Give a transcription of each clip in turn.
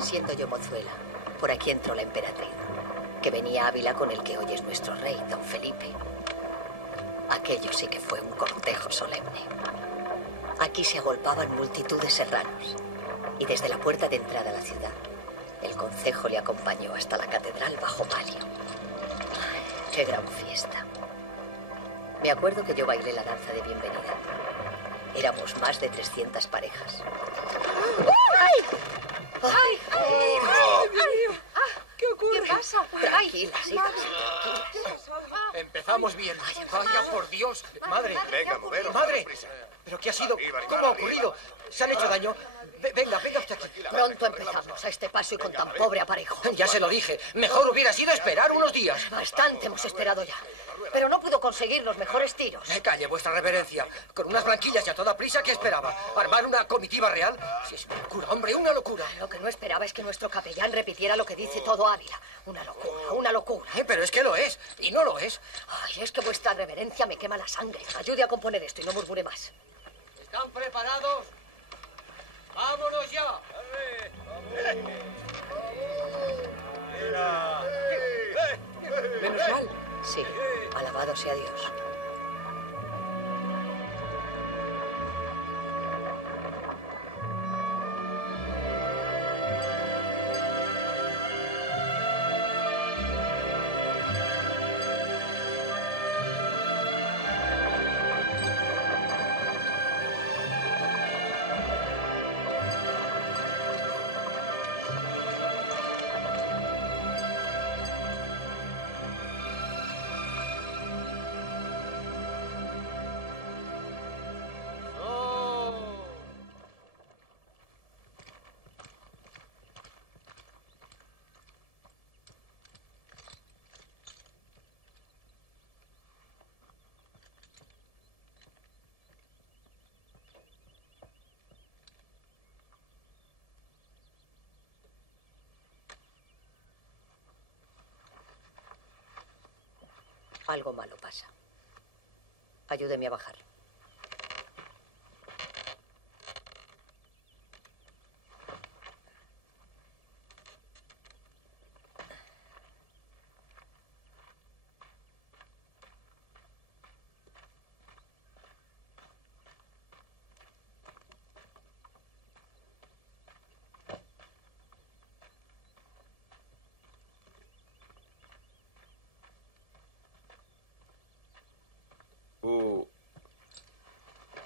Siendo yo mozuela, por aquí entró la emperatriz, que venía a Ávila con el que hoy es nuestro rey, don Felipe. Aquello sí que fue un cortejo solemne. Aquí se agolpaban multitud de serranos, y desde la puerta de entrada a la ciudad, el concejo le acompañó hasta la catedral bajo palio. ¡Qué gran fiesta! Me acuerdo que yo bailé la danza de bienvenida. Éramos más de 300 parejas. ¡Ay! ¡Ay! ¡Ay! ¿Qué ocurre? ¿Qué pasa? Tranquilas, hijas, tranquilas. Empezamos bien. Vaya, por Dios. Madre. Venga, moveros. Madre. ¿Pero qué ha sido? ¿Cómo ha ocurrido? ¿Se han hecho daño? Venga usted aquí. Pronto empezamos a este paso y con tan pobre aparejo. Ya se lo dije. Mejor hubiera sido esperar unos días. Bastante hemos esperado ya. Pero no pudo conseguir los mejores tiros. Calle, vuestra reverencia. Con unas blanquillas y a toda prisa, ¿qué esperaba? ¿Armar una comitiva real? Si es una locura, hombre, una locura. Lo que no esperaba es que nuestro capellán repitiera lo que dice todo Ávila. Una locura, una locura. Pero es que lo es, y no lo es. Ay, es que vuestra reverencia me quema la sangre. Ayude a componer esto y no murmure más. ¿Están preparados? ¡Vámonos ya! ¿Menos mal? Sí, alabado sea Dios. Algo malo pasa. Ayúdeme a bajar.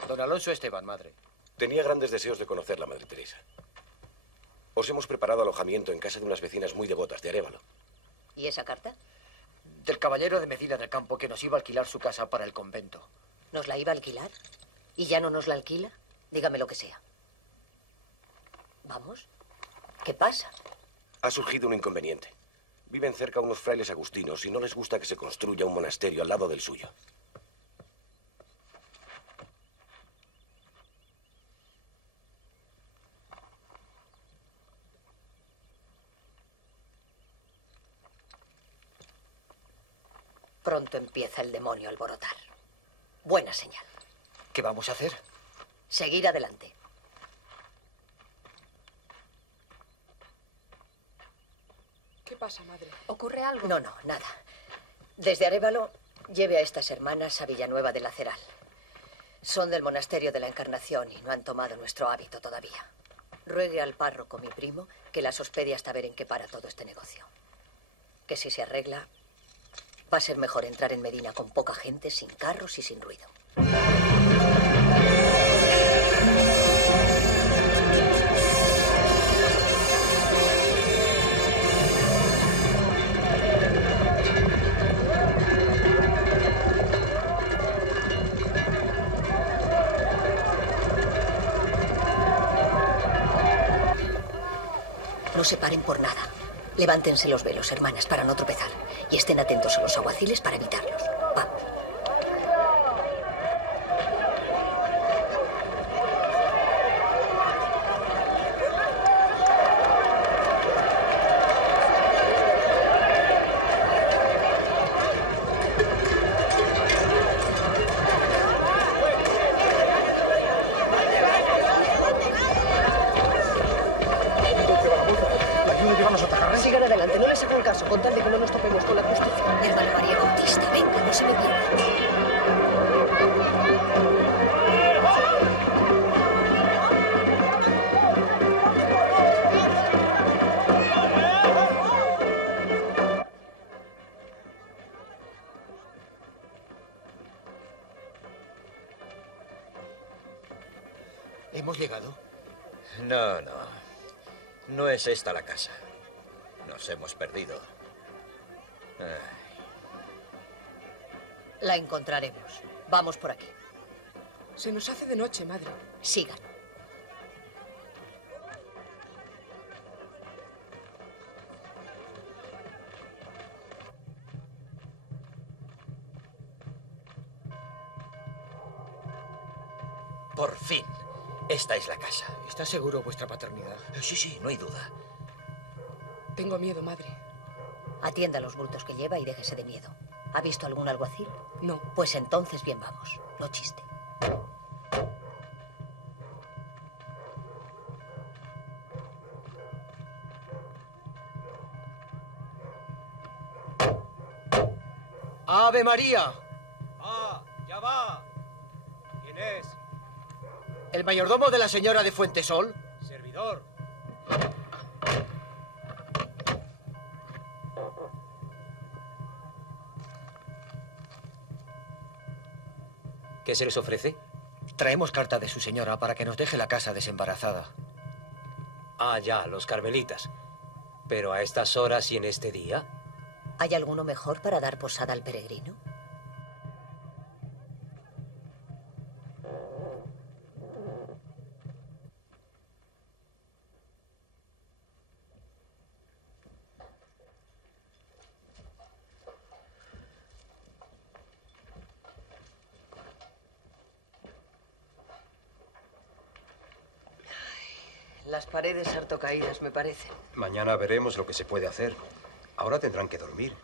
Don Alonso Esteban, madre. Tenía grandes deseos de conocerla, Madre Teresa. Os hemos preparado alojamiento en casa de unas vecinas muy devotas de Arévalo. ¿Y esa carta? Del caballero de Medina del Campo, que nos iba a alquilar su casa para el convento. ¿Nos la iba a alquilar? ¿Y ya no nos la alquila? Dígame lo que sea. ¿Vamos? ¿Qué pasa? Ha surgido un inconveniente. Viven cerca unos frailes agustinos y no les gusta que se construya un monasterio al lado del suyo. Pronto empieza el demonio a alborotar. Buena señal. ¿Qué vamos a hacer? Seguir adelante. ¿Qué pasa, madre? ¿Ocurre algo? No, nada. Desde Arévalo, lleve a estas hermanas a Villanueva de la Ceral. Son del monasterio de la Encarnación y no han tomado nuestro hábito todavía. Ruegue al párroco, mi primo, que las hospede hasta ver en qué para todo este negocio. Que si se arregla, va a ser mejor entrar en Medina con poca gente, sin carros y sin ruido. No se paren por nada. Levántense los velos, hermanas, para no tropezar. Y estén atentos a los aguaciles para evitarlos. Vamos. sigan adelante, no les hagan caso, con tal de que no nos topemos con la justicia. Hermana María Bautista, venga, no se me pierda. ¿Hemos llegado? No, no. No es esta la casa. Nos hemos perdido. La encontraremos. Vamos por aquí. Se nos hace de noche, madre. Sigan. Por fin. Esta es la casa. ¿Está seguro vuestra paternidad? Sí, sí, no hay duda. Tengo miedo, madre. Atienda los bultos que lleva y déjese de miedo. ¿Ha visto algún alguacil? No. Pues entonces bien vamos. No chiste. ¡Ave María! ¡Ah! ¡Ya va! ¿Quién es? ¿El mayordomo de la señora de Fuentesol? Servidor. ¿Qué se les ofrece? Traemos carta de su señora para que nos deje la casa desembarazada. Ah, ya, los carmelitas. Pero a estas horas y en este día. ¿Hay alguno mejor para dar posada al peregrino? Las paredes harto caídas, me parece. Mañana veremos lo que se puede hacer. Ahora tendrán que dormir.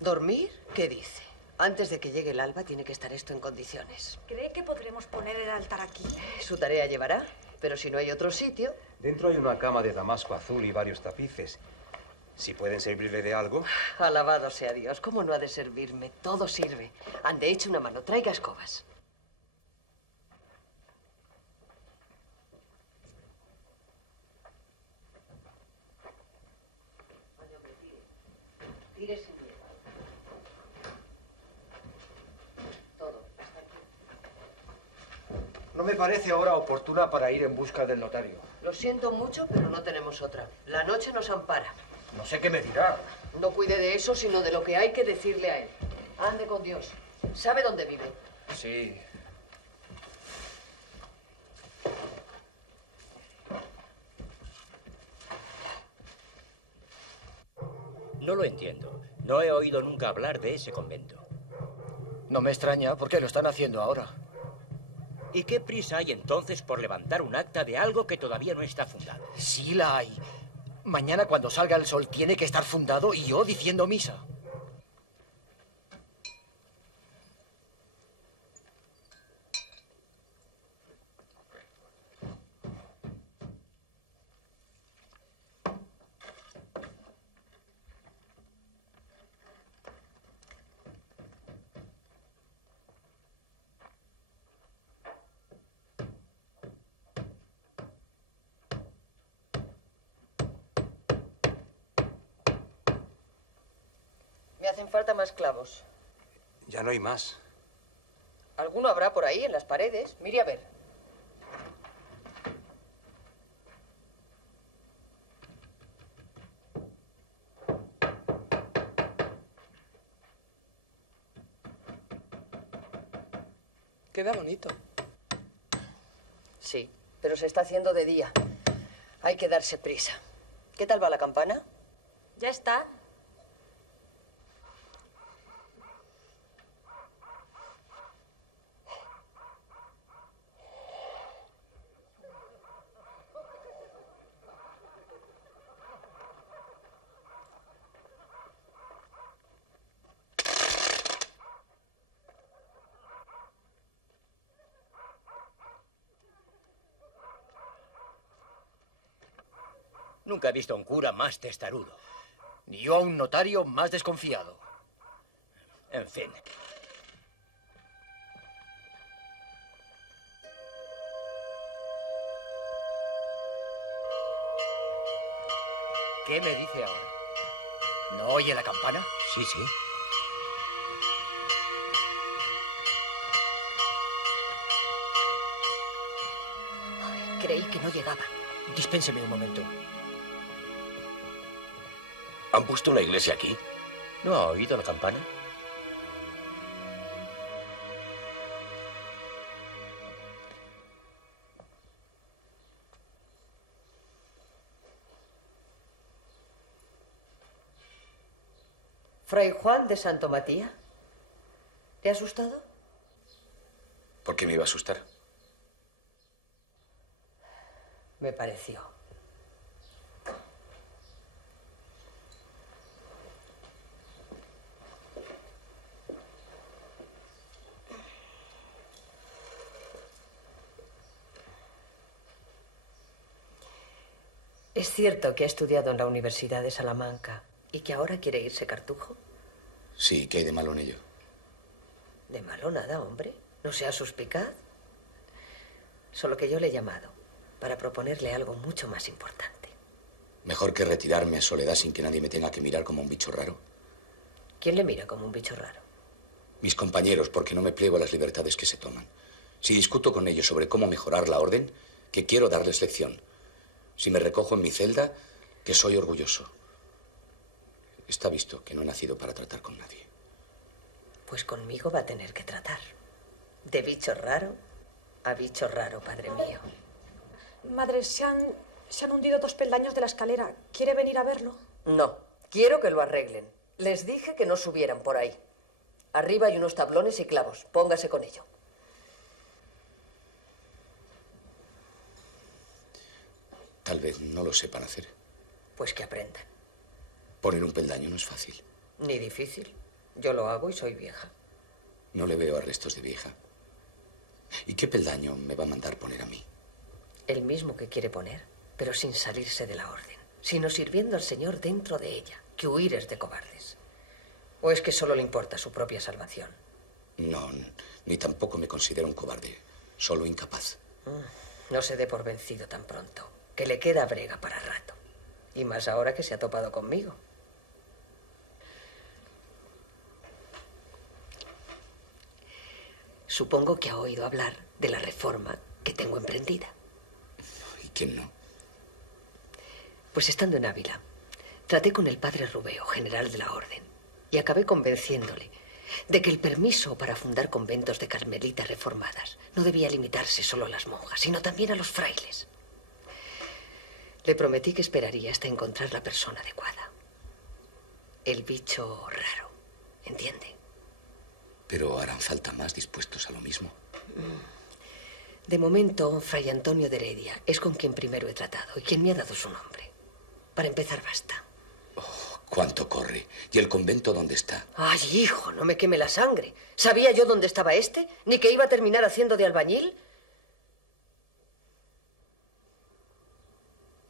¿Dormir? ¿Qué dice? Antes de que llegue el alba tiene que estar esto en condiciones. ¿Cree que podremos poner el altar aquí? Su tarea llevará, pero si no hay otro sitio... Dentro hay una cama de damasco azul y varios tapices. Si pueden servirle de algo. Alabado sea Dios, ¿cómo no ha de servirme? Todo sirve. Ande, eche una mano, traiga escobas. Tire sin miedo. Todo, hasta aquí. No me parece hora oportuna para ir en busca del notario. Lo siento mucho, pero no tenemos otra. La noche nos ampara. No sé qué me dirá. No cuide de eso, sino de lo que hay que decirle a él. Ande con Dios. ¿Sabe dónde vive? Sí. No lo entiendo. No he oído nunca hablar de ese convento. No me extraña, porque lo están haciendo ahora. ¿Y qué prisa hay entonces por levantar un acta de algo que todavía no está fundado? Sí la hay. Mañana cuando salga el sol tiene que estar fundado y yo diciendo misa. Me hacen falta más clavos. Ya no hay más. Alguno habrá por ahí, en las paredes. Mire a ver. Queda bonito. Sí, pero se está haciendo de día. Hay que darse prisa. ¿Qué tal va la campana? Ya está. Nunca he visto a un cura más testarudo. ni yo a un notario más desconfiado. En fin. ¿Qué me dice ahora? ¿No oye la campana? Sí, sí. Ay, creí que no llegaba. Dispénseme un momento. ¿Han puesto una iglesia aquí? ¿No ha oído la campana? Fray Juan de Santo Matías. ¿Te ha asustado? ¿Por qué me iba a asustar? Me pareció. ¿Es cierto que ha estudiado en la Universidad de Salamanca y que ahora quiere irse Cartujo? Sí, ¿qué hay de malo en ello? De malo nada, hombre. No sea suspicaz. Solo que yo le he llamado para proponerle algo mucho más importante. Mejor que retirarme a soledad sin que nadie me tenga que mirar como un bicho raro. ¿Quién le mira como un bicho raro? Mis compañeros, porque no me pliego a las libertades que se toman. Si discuto con ellos sobre cómo mejorar la orden, que quiero darles lección. Si me recojo en mi celda, que soy orgulloso. Está visto que no he nacido para tratar con nadie. Pues conmigo va a tener que tratar. De bicho raro a bicho raro, padre mío. Madre, se han hundido 2 peldaños de la escalera. ¿Quiere venir a verlo? No, quiero que lo arreglen. Les dije que no subieran por ahí. Arriba hay unos tablones y clavos. Póngase con ello. Tal vez no lo sepan hacer. Pues que aprendan. Poner un peldaño no es fácil. Ni difícil. Yo lo hago y soy vieja. No le veo arrestos de vieja. ¿Y qué peldaño me va a mandar poner a mí? El mismo que quiere poner, pero sin salirse de la orden, sino sirviendo al Señor dentro de ella, que huir es de cobardes. ¿O es que solo le importa su propia salvación? No, ni tampoco me considero un cobarde, solo incapaz. No se dé por vencido tan pronto, que le queda brega para rato. Y más ahora que se ha topado conmigo. Supongo que ha oído hablar de la reforma que tengo emprendida. ¿Y quién no? Pues estando en Ávila, traté con el padre Rubeo, general de la orden, y acabé convenciéndole de que el permiso para fundar conventos de carmelitas reformadas no debía limitarse solo a las monjas, sino también a los frailes. Le prometí que esperaría hasta encontrar la persona adecuada. El bicho raro, ¿entiende? Pero harán falta más dispuestos a lo mismo. De momento, Fray Antonio de Heredia es con quien primero he tratado y quien me ha dado su nombre. Para empezar, basta. Oh, ¿cuánto corre? ¿Y el convento dónde está? Ay, hijo, no me queme la sangre. ¿Sabía yo dónde estaba este? ¿Ni que iba a terminar haciendo de albañil?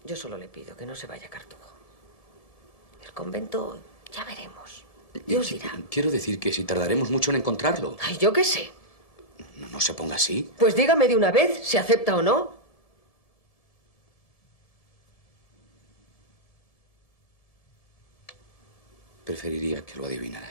Yo solo le pido que no se vaya a Cartujo. El convento, ya veremos. Dios dirá. Quiero decir que si tardaremos mucho en encontrarlo. Ay, yo qué sé. No se ponga así. Pues dígame de una vez si acepta o no. Preferiría que lo adivinara.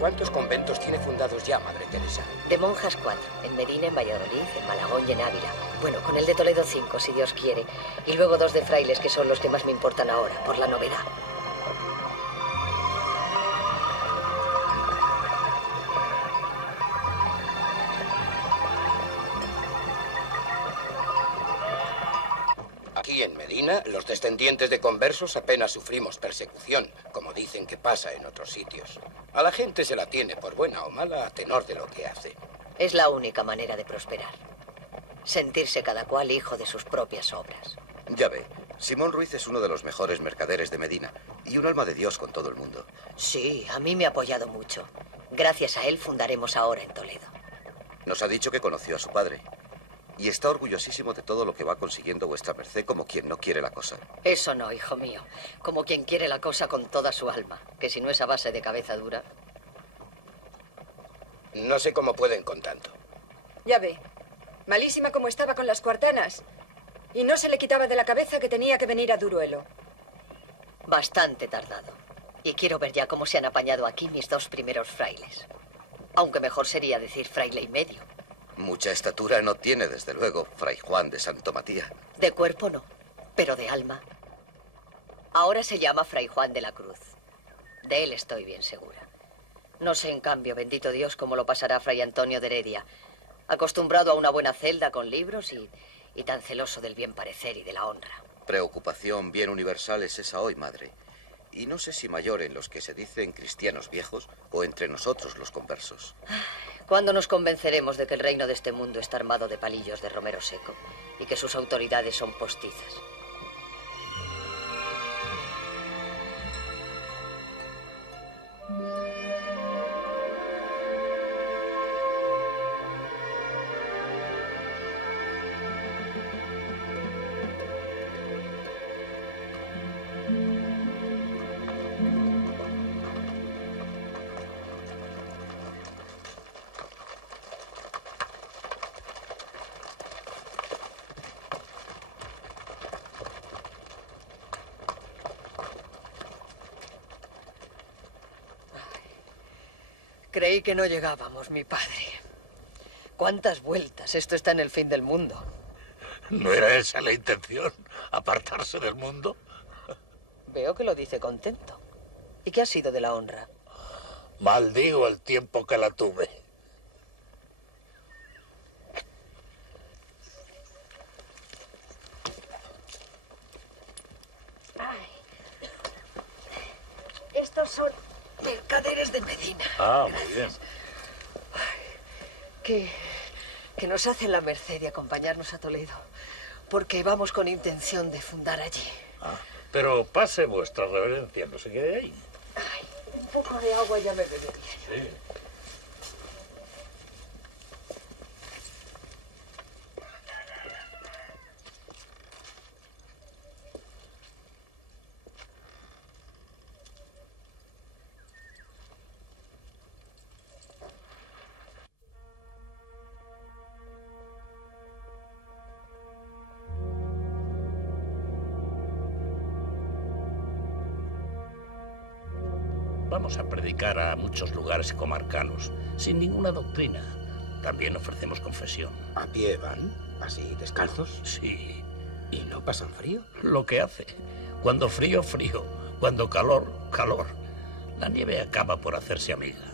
¿Cuántos conventos tiene fundados ya, Madre Teresa? De monjas 4, en Medina, en Valladolid, en Malagón y en Ávila. Bueno, con el de Toledo 5, si Dios quiere. Y luego 2 de frailes, que son los que más me importan ahora, por la novedad. Aquí en Medina, los descendientes de conversos apenas sufrimos persecución, como dicen que pasa en otros sitios. A la gente se la tiene por buena o mala a tenor de lo que hace. Es la única manera de prosperar. Sentirse cada cual hijo de sus propias obras. Ya ve, Simón Ruiz es uno de los mejores mercaderes de Medina y un alma de Dios con todo el mundo. Sí, a mí me ha apoyado mucho. Gracias a él fundaremos ahora en Toledo. Nos ha dicho que conoció a su padre. Y está orgullosísimo de todo lo que va consiguiendo vuestra merced como quien no quiere la cosa. Eso no, hijo mío. Como quien quiere la cosa con toda su alma. Que si no es a base de cabeza dura... No sé cómo pueden con tanto. Ya ve. Malísima como estaba con las cuartanas. Y no se le quitaba de la cabeza que tenía que venir a Duruelo. Bastante tardado. Y quiero ver ya cómo se han apañado aquí mis 2 primeros frailes. Aunque mejor sería decir fraile y medio. Mucha estatura no tiene, desde luego, Fray Juan de Santo Matías. De cuerpo no, pero de alma. Ahora se llama Fray Juan de la Cruz. De él estoy bien segura. No sé, en cambio, bendito Dios, cómo lo pasará Fray Antonio de Heredia, acostumbrado a una buena celda con libros y tan celoso del bien parecer y de la honra. Preocupación bien universal es esa hoy, madre. Y no sé si mayor en los que se dicen cristianos viejos o entre nosotros los conversos. ¿Cuándo nos convenceremos de que el reino de este mundo está armado de palillos de romero seco y que sus autoridades son postizas? Creí que no llegábamos, mi padre. ¿Cuántas vueltas? Esto está en el fin del mundo. ¿No era esa la intención? ¿Apartarse del mundo? Veo que lo dice contento. ¿Y qué ha sido de la honra? Maldigo el tiempo que la tuve. Ay. Estos son mercaderes de Medina. Ah, muy bien. Que nos hacen la merced de acompañarnos a Toledo, porque vamos con intención de fundar allí. Ah, pero pase vuestra reverencia, no se quede ahí. Ay, un poco de agua ya me bebería. Sí. Vamos a predicar a muchos lugares comarcanos, sin ninguna doctrina. También ofrecemos confesión. ¿A pie van? ¿Así, descalzos? Sí. ¿Y no pasan frío? Lo que hace. Cuando frío, frío. Cuando calor, calor. La nieve acaba por hacerse amiga.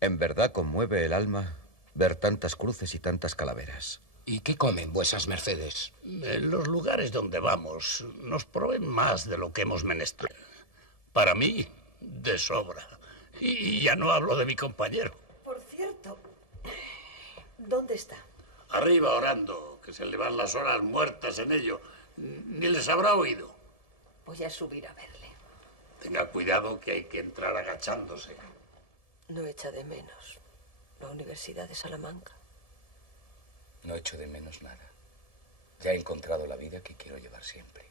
En verdad conmueve el alma ver tantas cruces y tantas calaveras. ¿Y qué comen vuesas mercedes? En los lugares donde vamos nos proveen más de lo que hemos menester. Para mí, de sobra. Y ya no hablo de mi compañero. Por cierto, ¿dónde está? Arriba orando, que se le van las horas muertas en ello. Ni les habrá oído. Voy a subir a verle. Tenga cuidado que hay que entrar agachándose. No echa de menos la Universidad de Salamanca. No echo de menos nada. Ya he encontrado la vida que quiero llevar siempre.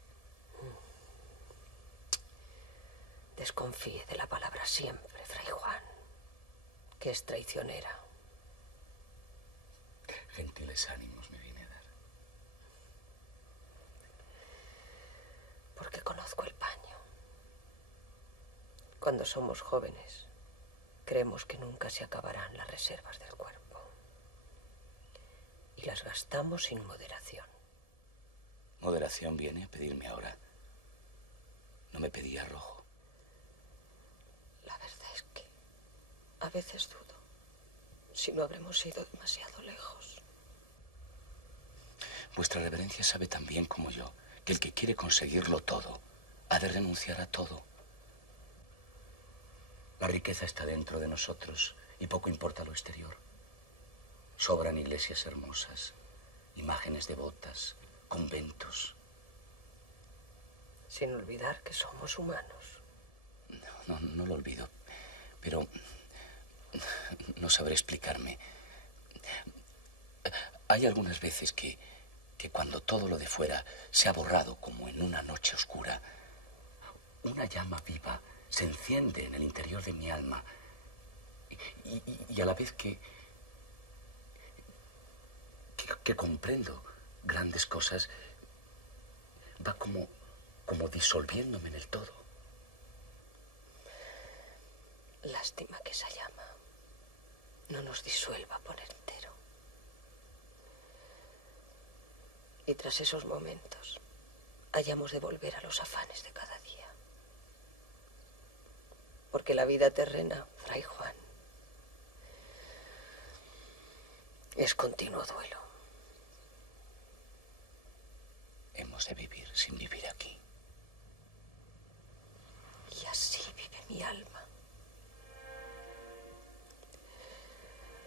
Desconfíe de la palabra siempre, Fray Juan, que es traicionera. Gentiles ánimos me vine a dar. Porque conozco el paño. Cuando somos jóvenes, creemos que nunca se acabarán las reservas del cuerpo. Y las gastamos sin moderación. Moderación viene a pedirme ahora. No me pedía rojo. La verdad es que a veces dudo si no habremos ido demasiado lejos. Vuestra reverencia sabe tan bien como yo que el que quiere conseguirlo todo ha de renunciar a todo. La riqueza está dentro de nosotros y poco importa lo exterior. Sobran iglesias hermosas, imágenes devotas, conventos. Sin olvidar que somos humanos. No lo olvido. Pero No sabré explicarme. Hay algunas veces que cuando todo lo de fuera se ha borrado como en una noche oscura, una llama viva se enciende en el interior de mi alma y a la vez que comprendo grandes cosas, va como disolviéndome en el todo. Lástima que esa llama no nos disuelva por entero. Y tras esos momentos hayamos de volver a los afanes de cada día. Porque la vida terrena, Fray Juan, es continuo duelo. Hemos de vivir sin vivir aquí. Y así vive mi alma.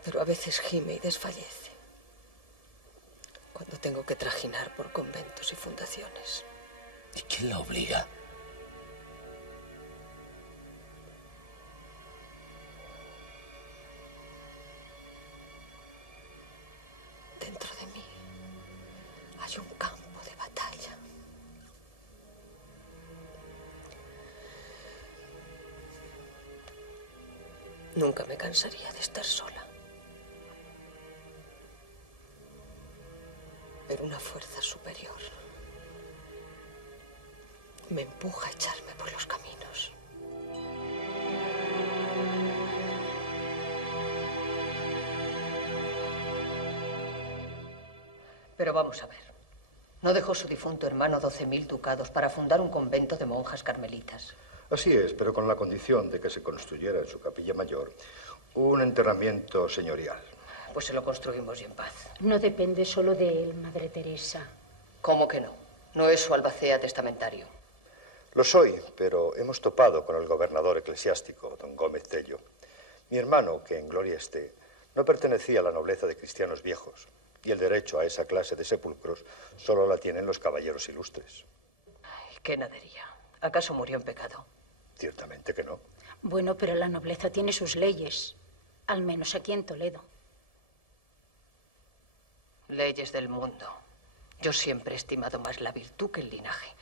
Pero a veces gime y desfallece cuando tengo que trajinar por conventos y fundaciones. ¿Y quién la obliga? Dentro de mí hay un campo de batalla. Nunca me cansaría de estar sola. Pero una fuerza superior me empuja a echarme por los caminos. Pero vamos a ver. ¿No dejó su difunto hermano 12.000 ducados para fundar un convento de monjas carmelitas? Así es, pero con la condición de que se construyera en su capilla mayor un enterramiento señorial. Pues se lo construimos y en paz. No depende solo de él, Madre Teresa. ¿Cómo que no? No es su albacea testamentario. Lo soy, pero hemos topado con el gobernador eclesiástico, don Gómez Tello. Mi hermano, que en gloria esté, no pertenecía a la nobleza de cristianos viejos, y el derecho a esa clase de sepulcros solo la tienen los caballeros ilustres. Ay, qué nadería. ¿Acaso murió en pecado? Ciertamente que no. Bueno, pero la nobleza tiene sus leyes, al menos aquí en Toledo. Leyes del mundo. Yo siempre he estimado más la virtud que el linaje.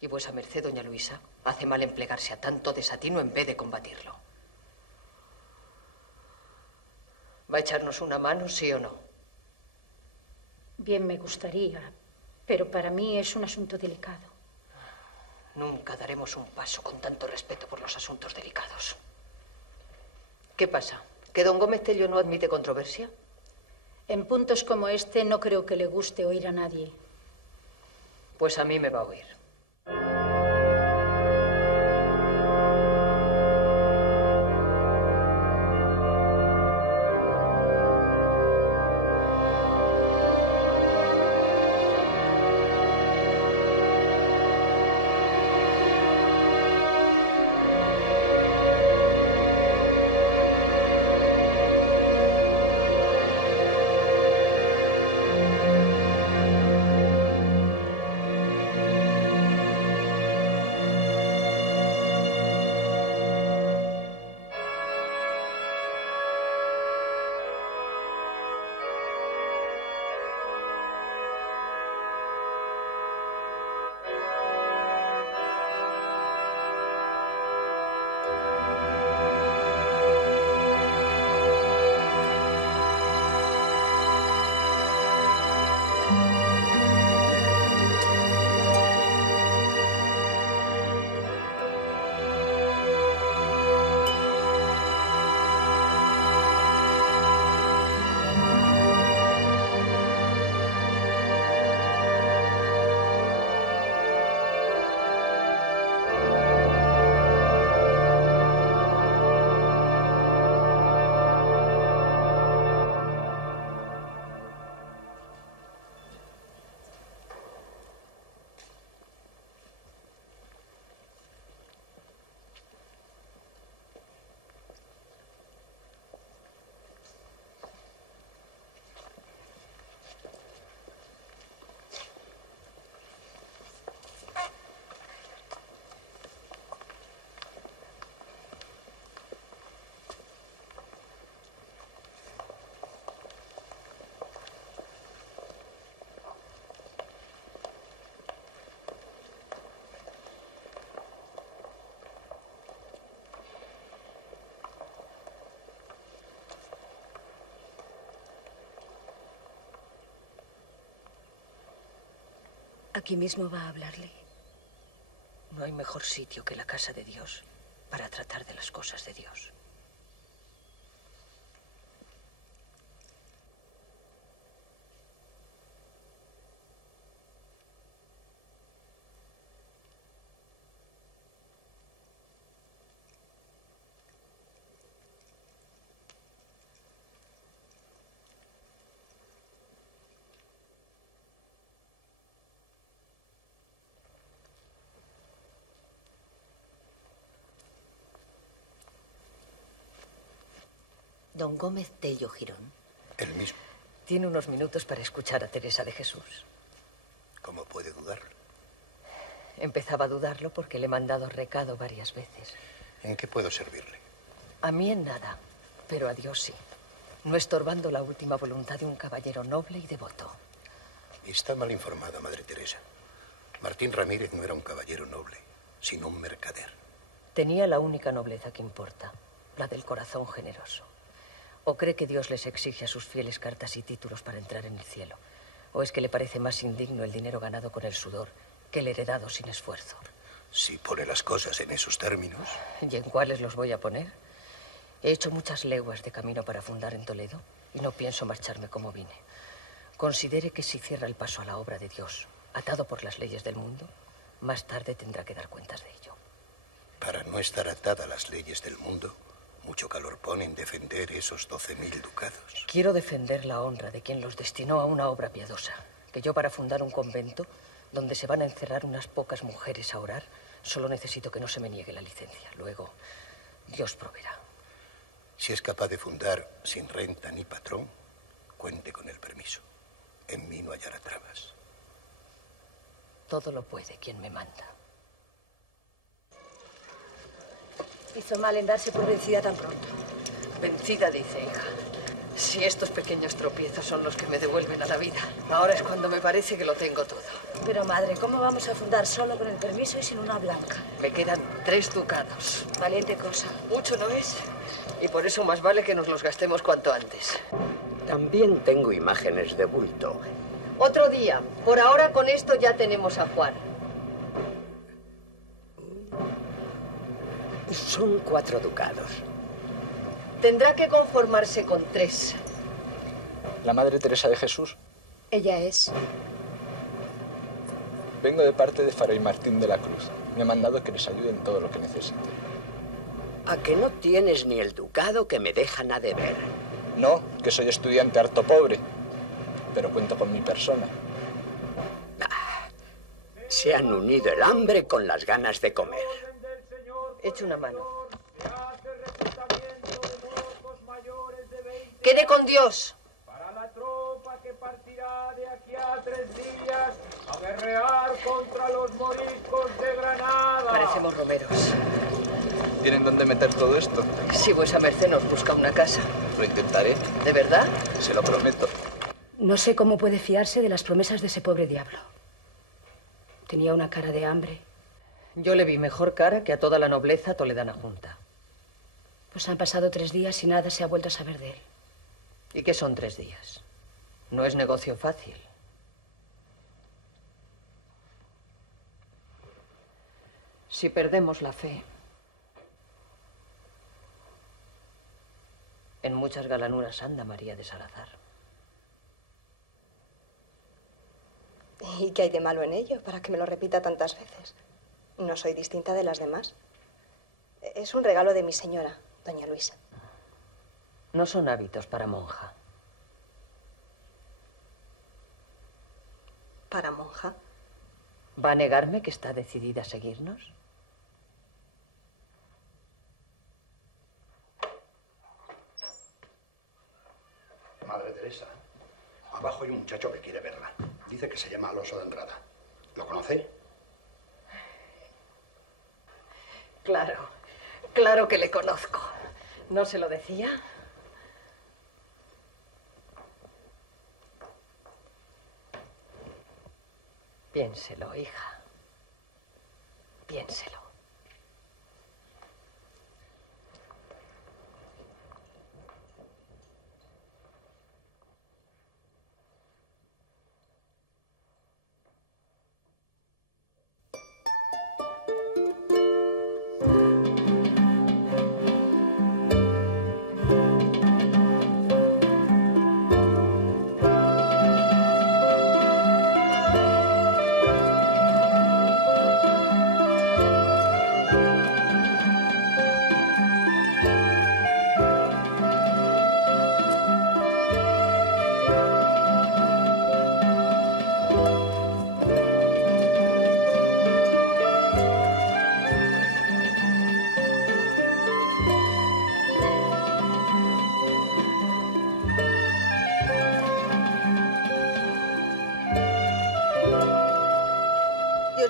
Y vuesa merced, doña Luisa, hace mal en plegarse a tanto desatino en vez de combatirlo. ¿Va a echarnos una mano, sí o no? Bien me gustaría, pero para mí es un asunto delicado. Nunca daremos un paso con tanto respeto por los asuntos delicados. ¿Qué pasa? ¿Que don Gómez Tello no admite controversia? En puntos como este no creo que le guste oír a nadie. Pues a mí me va a oír. Aquí mismo va a hablarle. No hay mejor sitio que la casa de Dios para tratar de las cosas de Dios. Don Gómez Tello Girón. El mismo. Tiene unos minutos para escuchar a Teresa de Jesús. ¿Cómo puede dudarlo? Empezaba a dudarlo porque le he mandado recado varias veces. ¿En qué puedo servirle? A mí en nada, pero a Dios sí. No estorbando la última voluntad de un caballero noble y devoto. Está mal informada, Madre Teresa. Martín Ramírez no era un caballero noble, sino un mercader. Tenía la única nobleza que importa, la del corazón generoso. ¿O cree que Dios les exige a sus fieles cartas y títulos para entrar en el cielo? ¿O es que le parece más indigno el dinero ganado con el sudor que el heredado sin esfuerzo? Si pone las cosas en esos términos. ¿Y en cuáles los voy a poner? He hecho muchas leguas de camino para fundar en Toledo y no pienso marcharme como vine. Considere que si cierra el paso a la obra de Dios, atado por las leyes del mundo, más tarde tendrá que dar cuentas de ello. Para no estar atada a las leyes del mundo, mucho calor pone en defender esos 12.000 ducados. Quiero defender la honra de quien los destinó a una obra piadosa, que yo para fundar un convento donde se van a encerrar unas pocas mujeres a orar, solo necesito que no se me niegue la licencia. Luego, Dios proveerá. Si es capaz de fundar sin renta ni patrón, cuente con el permiso. En mí no hallará trabas. Todo lo puede quien me manda. Hizo mal en darse por vencida tan pronto. Vencida, dice, hija. Si estos pequeños tropiezos son los que me devuelven a la vida, ahora es cuando me parece que lo tengo todo. Pero, madre, ¿cómo vamos a fundar solo con el permiso y sin una blanca? Me quedan 3 ducados. Valiente cosa. Mucho no es. Y por eso más vale que nos los gastemos cuanto antes. También tengo imágenes de bulto. Otro día. Por ahora con esto ya tenemos a Juan. Son 4 ducados. Tendrá que conformarse con 3. ¿La Madre Teresa de Jesús? Ella es. Vengo de parte de Fray Martín de la Cruz. Me ha mandado que les ayude en todo lo que necesite. ¿A que no tienes ni el ducado que me dejan a deber? No, que soy estudiante harto pobre, pero cuento con mi persona. Se han unido el hambre con las ganas de comer. Eche una mano. ¡Quede con Dios! Para la tropa que partirá de aquí a 3 días a guerrear contra los moriscos de Granada. Parecemos romeros. ¿Tienen dónde meter todo esto? Si vuesa merced nos busca una casa. Lo intentaré. ¿De verdad? Se lo prometo. No sé cómo puede fiarse de las promesas de ese pobre diablo. Tenía una cara de hambre. Yo le vi mejor cara que a toda la nobleza toledana junta. Pues han pasado 3 días y nada se ha vuelto a saber de él. ¿Y qué son 3 días? No es negocio fácil. Si perdemos la fe, en muchas galanuras anda María de Salazar. ¿Y qué hay de malo en ello para que me lo repita tantas veces? No soy distinta de las demás. Es un regalo de mi señora, doña Luisa. No son hábitos para monja. ¿Para monja? ¿Va a negarme que está decidida a seguirnos? Madre Teresa, abajo hay un muchacho que quiere verla. Dice que se llama Alonso de Andrada. ¿Lo conoce? Claro, claro que le conozco. ¿No se lo decía? Piénselo, hija. Piénselo.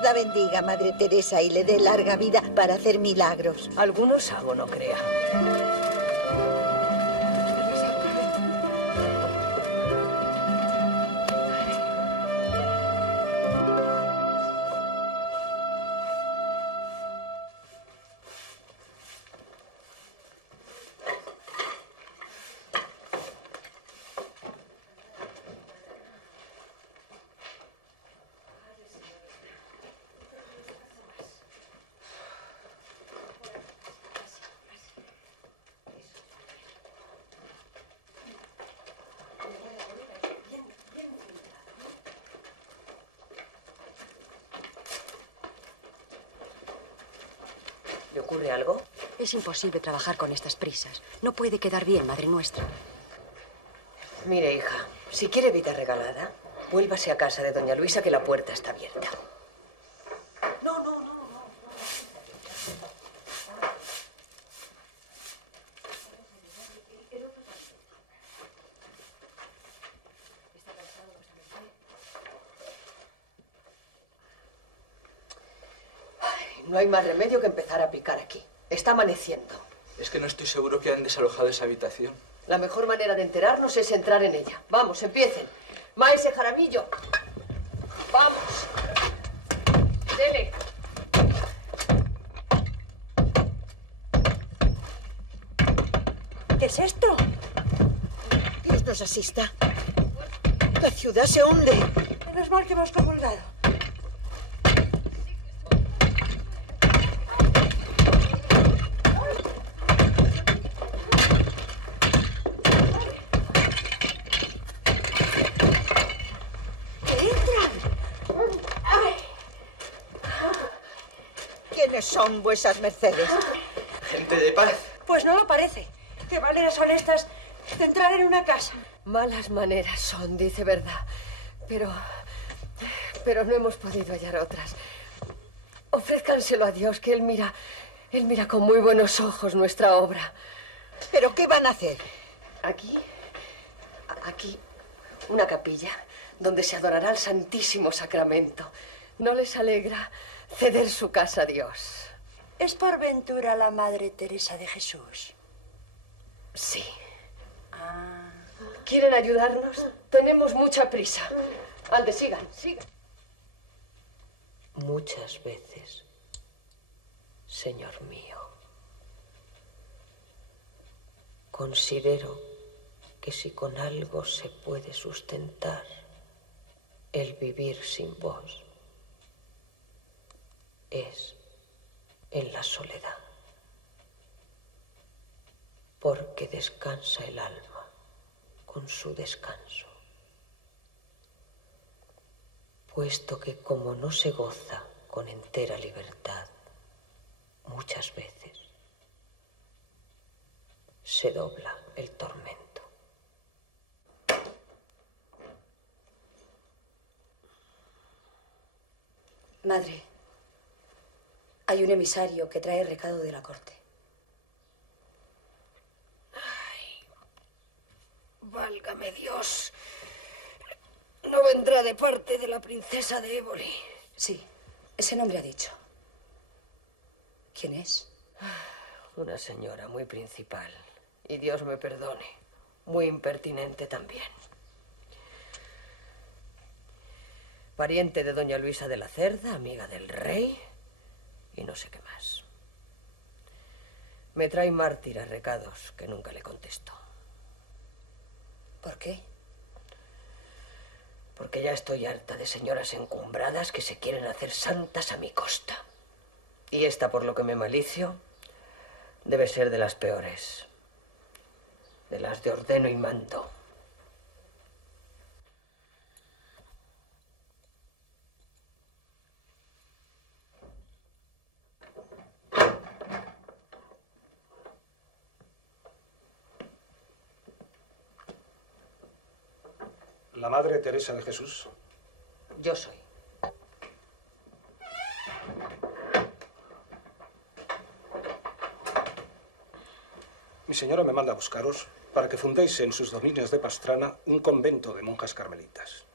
la bendiga, Madre Teresa, y le dé larga vida para hacer milagros. Algunos hago, no crea. ¿Le ocurre algo? Es imposible trabajar con estas prisas. No puede quedar bien, Madre Nuestra. Mire, hija, si quiere vida regalada, vuélvase a casa de doña Luisa, que la puerta está abierta. No hay más remedio que empezar a picar aquí. Está amaneciendo. Es que no estoy seguro que han desalojado esa habitación. La mejor manera de enterarnos es entrar en ella. Vamos, empiecen. Maese Jaramillo. Vamos. Dele. ¿Qué es esto? Dios nos asista. La ciudad se hunde. Menos mal que hemos comulgado. ¿Quiénes son vuesas mercedes? Gente de paz. Pues no lo parece. ¿Qué maneras son estas de entrar en una casa? Malas maneras son, dice verdad. Pero no hemos podido hallar otras. Ofrézcanselo a Dios, que Él mira con muy buenos ojos nuestra obra. ¿Pero qué van a hacer? Aquí, una capilla donde se adorará el Santísimo Sacramento. ¿No les alegra ceder su casa a Dios? ¿Es por ventura la Madre Teresa de Jesús? Sí. ¿Quieren ayudarnos? Tenemos mucha prisa. Ande, sigan. Muchas veces, Señor mío, considero que si con algo se puede sustentar el vivir sin vos, es en la soledad, porque descansa el alma con su descanso, puesto que como no se goza con entera libertad, muchas veces se dobla el tormento. Madre, hay un emisario que trae recado de la corte. Válgame Dios. ¿No vendrá de parte de la princesa de Éboli? Sí, ese nombre ha dicho. ¿Quién es? Una señora muy principal. Y Dios me perdone, muy impertinente también. Pariente de doña Luisa de la Cerda, amiga del rey, y no sé qué más. Me trae mártira recados que nunca le contesto. ¿Por qué? Porque ya estoy harta de señoras encumbradas que se quieren hacer santas a mi costa. Y esta, por lo que me malicio, debe ser de las peores. De las de ordeno y mando. ¿La Madre Teresa de Jesús? Yo soy. Mi señora me manda a buscaros para que fundéis en sus dominios de Pastrana un convento de monjas carmelitas.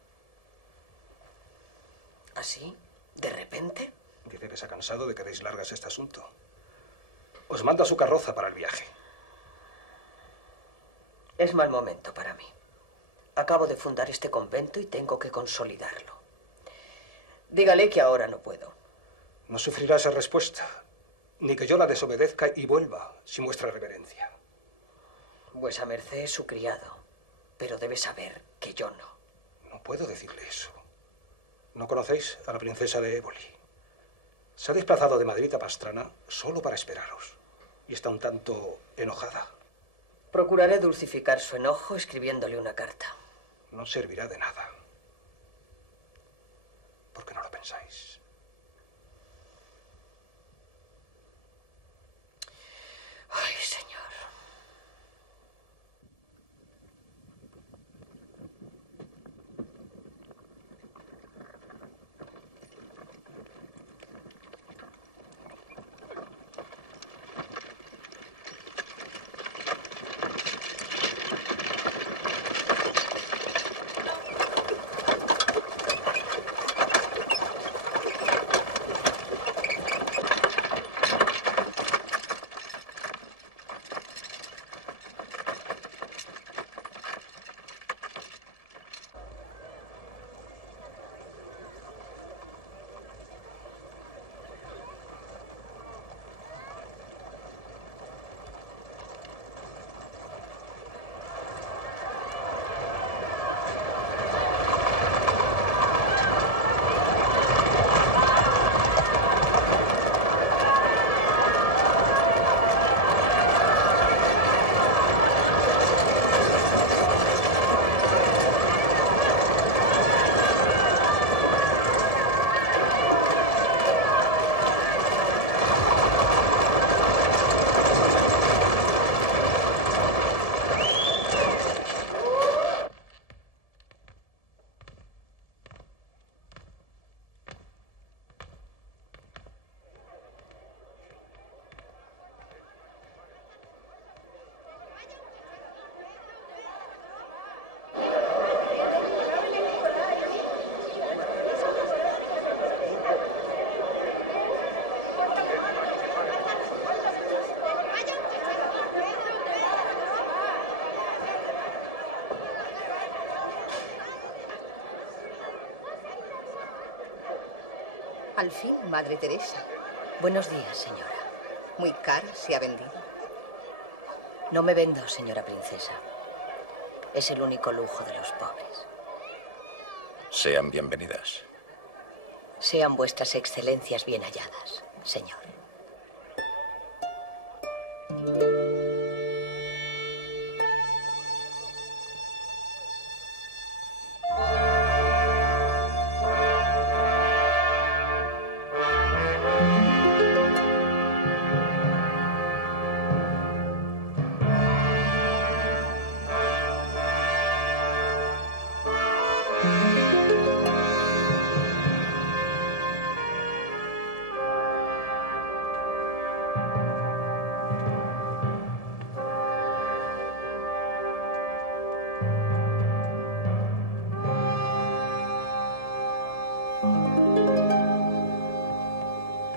¿Así? ¿De repente? Dice que se ha cansado de que deis largas este asunto. Os manda su carroza para el viaje. Es mal momento para mí. Acabo de fundar este convento y tengo que consolidarlo. Dígale que ahora no puedo. No sufrirá esa respuesta, ni que yo la desobedezca y vuelva sin vuestra reverencia. Vuesa merced es su criado, pero debe saber que yo no. No puedo decirle eso. ¿No conocéis a la princesa de Éboli? Se ha desplazado de Madrid a Pastrana solo para esperaros. Y está un tanto enojada. Procuraré dulcificar su enojo escribiéndole una carta. No servirá de nada. ¿Por qué no lo pensáis? Ay, señor. Al fin, Madre Teresa. Buenos días, señora. Muy cara se ha vendido. No me vendo, señora princesa. Es el único lujo de los pobres. Sean bienvenidas. Sean vuestras excelencias bien halladas, señor.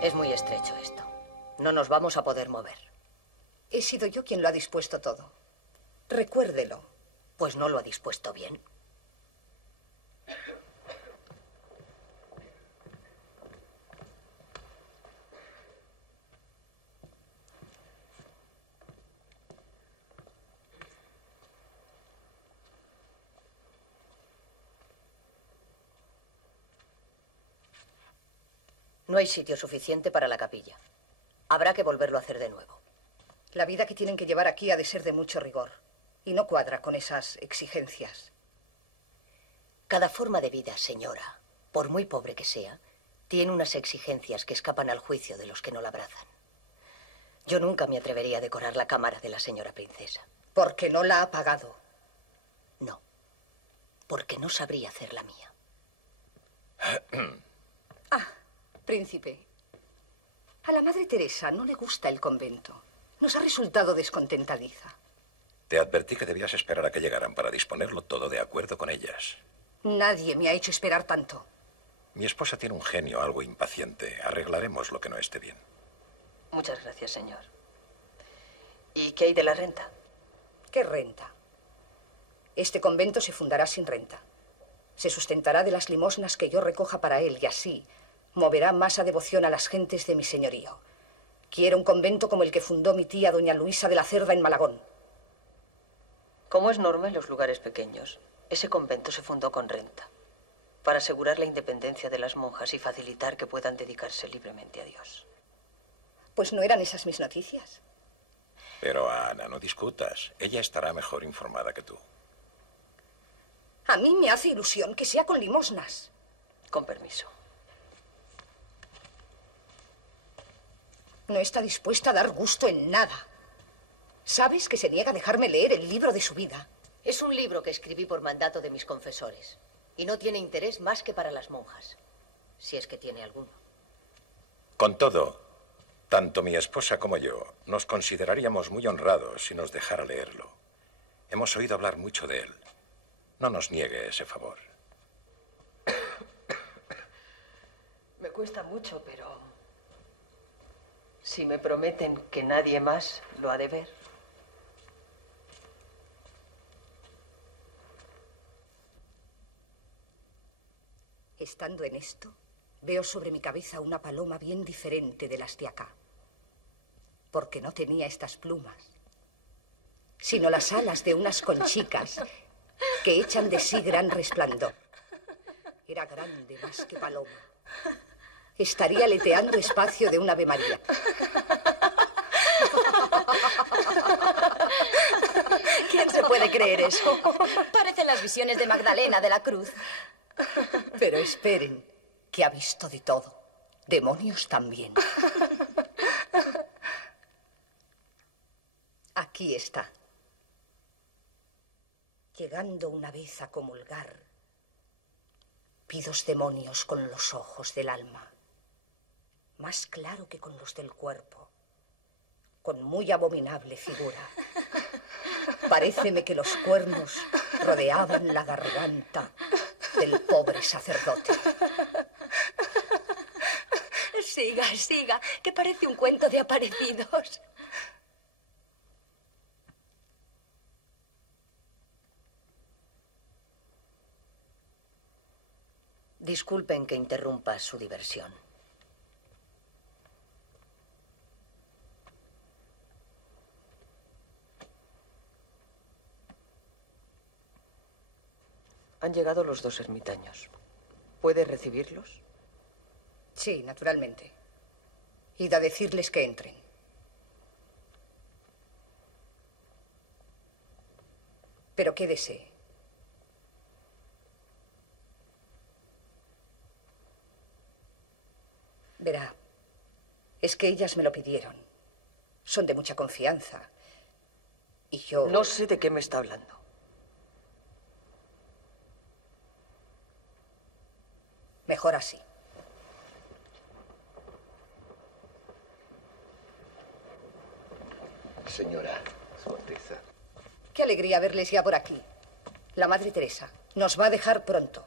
Es muy estrecho esto. No nos vamos a poder mover. He sido yo quien lo ha dispuesto todo. Recuérdelo. Pues no lo ha dispuesto bien. No hay sitio suficiente para la capilla. Habrá que volverlo a hacer de nuevo. La vida que tienen que llevar aquí ha de ser de mucho rigor. Y no cuadra con esas exigencias. Cada forma de vida, señora, por muy pobre que sea, tiene unas exigencias que escapan al juicio de los que no la abrazan. Yo nunca me atrevería a decorar la cámara de la señora princesa. Porque no la ha pagado. No, porque no sabría hacer la mía. Príncipe, a la Madre Teresa no le gusta el convento. Nos ha resultado descontentadiza. Te advertí que debías esperar a que llegaran para disponerlo todo de acuerdo con ellas. Nadie me ha hecho esperar tanto. Mi esposa tiene un genio algo impaciente. Arreglaremos lo que no esté bien. Muchas gracias, señor. ¿Y qué hay de la renta? ¿Qué renta? Este convento se fundará sin renta. Se sustentará de las limosnas que yo recoja para él y así moverá más a devoción a las gentes de mi señorío. Quiero un convento como el que fundó mi tía doña Luisa de la Cerda en Malagón. Como es norma en los lugares pequeños, ese convento se fundó con renta, para asegurar la independencia de las monjas y facilitar que puedan dedicarse libremente a Dios. Pues no eran esas mis noticias. Pero, Ana, no discutas. Ella estará mejor informada que tú. A mí me hace ilusión que sea con limosnas. Con permiso. No está dispuesta a dar gusto en nada. ¿Sabes que se niega a dejarme leer el libro de su vida? Es un libro que escribí por mandato de mis confesores. Y no tiene interés más que para las monjas. Si es que tiene alguno. Con todo, tanto mi esposa como yo nos consideraríamos muy honrados si nos dejara leerlo. Hemos oído hablar mucho de él. No nos niegue ese favor. Me cuesta mucho, pero si me prometen que nadie más lo ha de ver. Estando en esto, veo sobre mi cabeza una paloma bien diferente de las de acá. Porque no tenía estas plumas, sino las alas de unas conchicas que echan de sí gran resplandor. Era grande más que paloma. Estaría aleteando espacio de un Ave María. ¿Quién se puede creer eso? Parecen las visiones de Magdalena de la Cruz. Pero esperen, que ha visto de todo. Demonios también. Aquí está. Llegando una vez a comulgar, vi dos demonios con los ojos del alma, más claro que con los del cuerpo, con muy abominable figura. Paréceme que los cuernos rodeaban la garganta del pobre sacerdote. Siga, siga, que parece un cuento de aparecidos. Disculpen que interrumpa su diversión. Han llegado los dos ermitaños. ¿Puede recibirlos? Sí, naturalmente. Id a decirles que entren. Pero quédese. Verá, es que ellas me lo pidieron. Son de mucha confianza. Y yo... No sé de qué me está hablando. Mejor así. Señora, Su Alteza. Qué alegría verles ya por aquí. La Madre Teresa nos va a dejar pronto.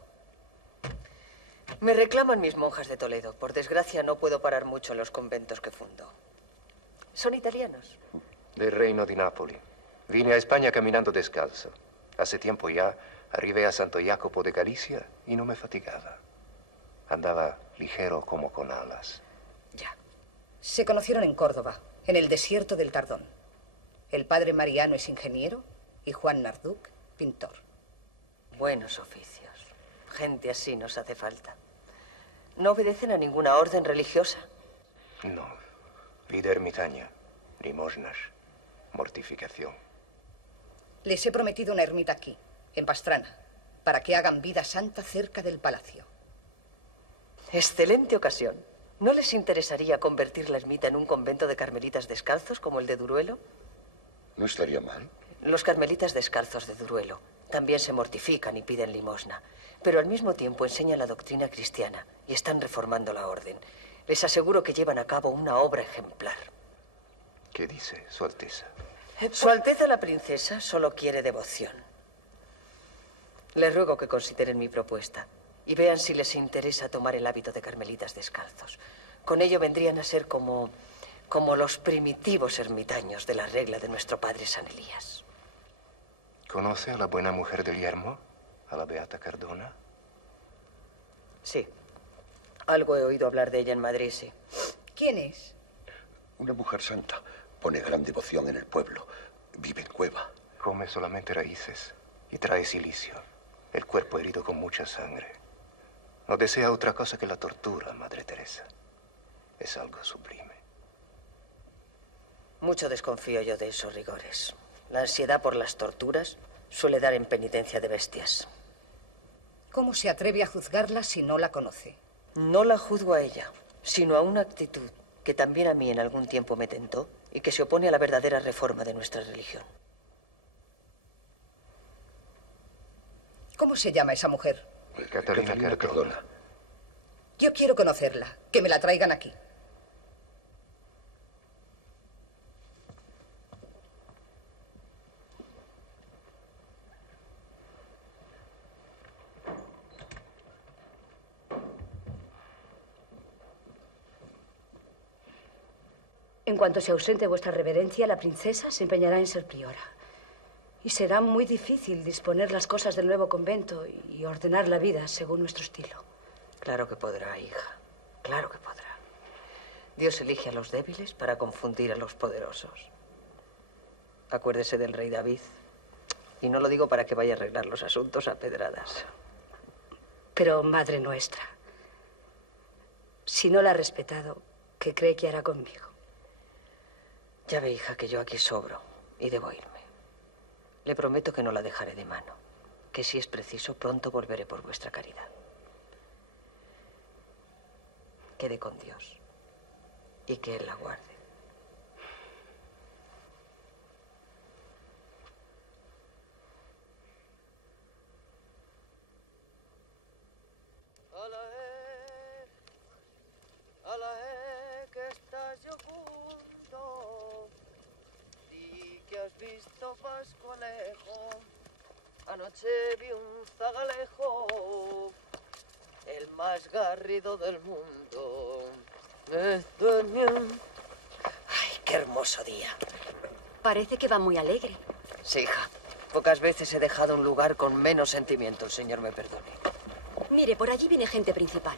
Me reclaman mis monjas de Toledo. Por desgracia, no puedo parar mucho en los conventos que fundo. ¿Son italianos? Del Reino de Nápoles. Vine a España caminando descalzo. Hace tiempo ya arribé a Santo Jacopo de Galicia y no me fatigaba. Andaba ligero como con alas. Ya. Se conocieron en Córdoba, en el desierto del Tardón. El padre Mariano es ingeniero y Juan Narduc, pintor. Buenos oficios. Gente así nos hace falta. ¿No obedecen a ninguna orden religiosa? No. Vida ermitaña, limosnas, mortificación. Les he prometido una ermita aquí, en Pastrana, para que hagan vida santa cerca del palacio. Excelente ocasión. ¿No les interesaría convertir la ermita en un convento de carmelitas descalzos como el de Duruelo? No estaría mal. Los carmelitas descalzos de Duruelo también se mortifican y piden limosna, pero al mismo tiempo enseñan la doctrina cristiana y están reformando la orden. Les aseguro que llevan a cabo una obra ejemplar. ¿Qué dice Su Alteza? Su Alteza la Princesa solo quiere devoción. Les ruego que consideren mi propuesta. y vean si les interesa tomar el hábito de carmelitas descalzos. Con ello vendrían a ser como los primitivos ermitaños de la regla de nuestro padre San Elías. ¿Conoce a la buena mujer del yermo? ¿A la Beata Cardona? Sí. Algo he oído hablar de ella en Madrid, sí. ¿Quién es? Una mujer santa. Pone gran devoción en el pueblo. Vive en cueva. Come solamente raíces y trae silicio. El cuerpo herido con mucha sangre. No desea otra cosa que la tortura, Madre Teresa. Es algo sublime. Mucho desconfío yo de esos rigores. La ansiedad por las torturas suele dar en penitencia de bestias. ¿Cómo se atreve a juzgarla si no la conoce? No la juzgo a ella, sino a una actitud que también a mí en algún tiempo me tentó y que se opone a la verdadera reforma de nuestra religión. ¿Cómo se llama esa mujer? Catalina Cardona. Yo quiero conocerla. Que me la traigan aquí. En cuanto se ausente vuestra reverencia, la princesa se empeñará en ser priora. Y será muy difícil disponer las cosas del nuevo convento y ordenar la vida según nuestro estilo. Claro que podrá, hija. Claro que podrá. Dios elige a los débiles para confundir a los poderosos. Acuérdese del rey David. Y no lo digo para que vaya a arreglar los asuntos a pedradas. Pero, madre nuestra, si no la ha respetado, ¿qué cree que hará conmigo? Ya ve, hija, que yo aquí sobro y debo irme. Le prometo que no la dejaré de mano, que si es preciso, pronto volveré por vuestra caridad. Quede con Dios y que Él la guarde. Que estás yo junto, di que has visto Pascualejo, anoche vi un zagalejo, el más garrido del mundo. ¡Ay, qué hermoso día! Parece que va muy alegre. Sí, hija. Pocas veces he dejado un lugar con menos sentimiento, el Señor me perdone. Mire, por allí viene gente principal.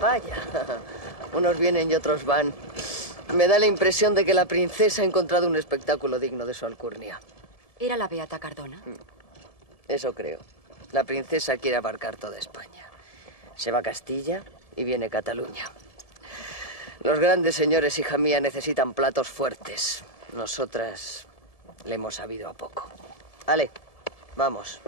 Vaya, unos vienen y otros van. Me da la impresión de que la princesa ha encontrado un espectáculo digno de su alcurnia. ¿Era la Beata Cardona? Eso creo. La princesa quiere abarcar toda España. Se va a Castilla y viene Cataluña. Los grandes señores, hija mía, necesitan platos fuertes. Nosotras le hemos sabido a poco. Ale, vamos.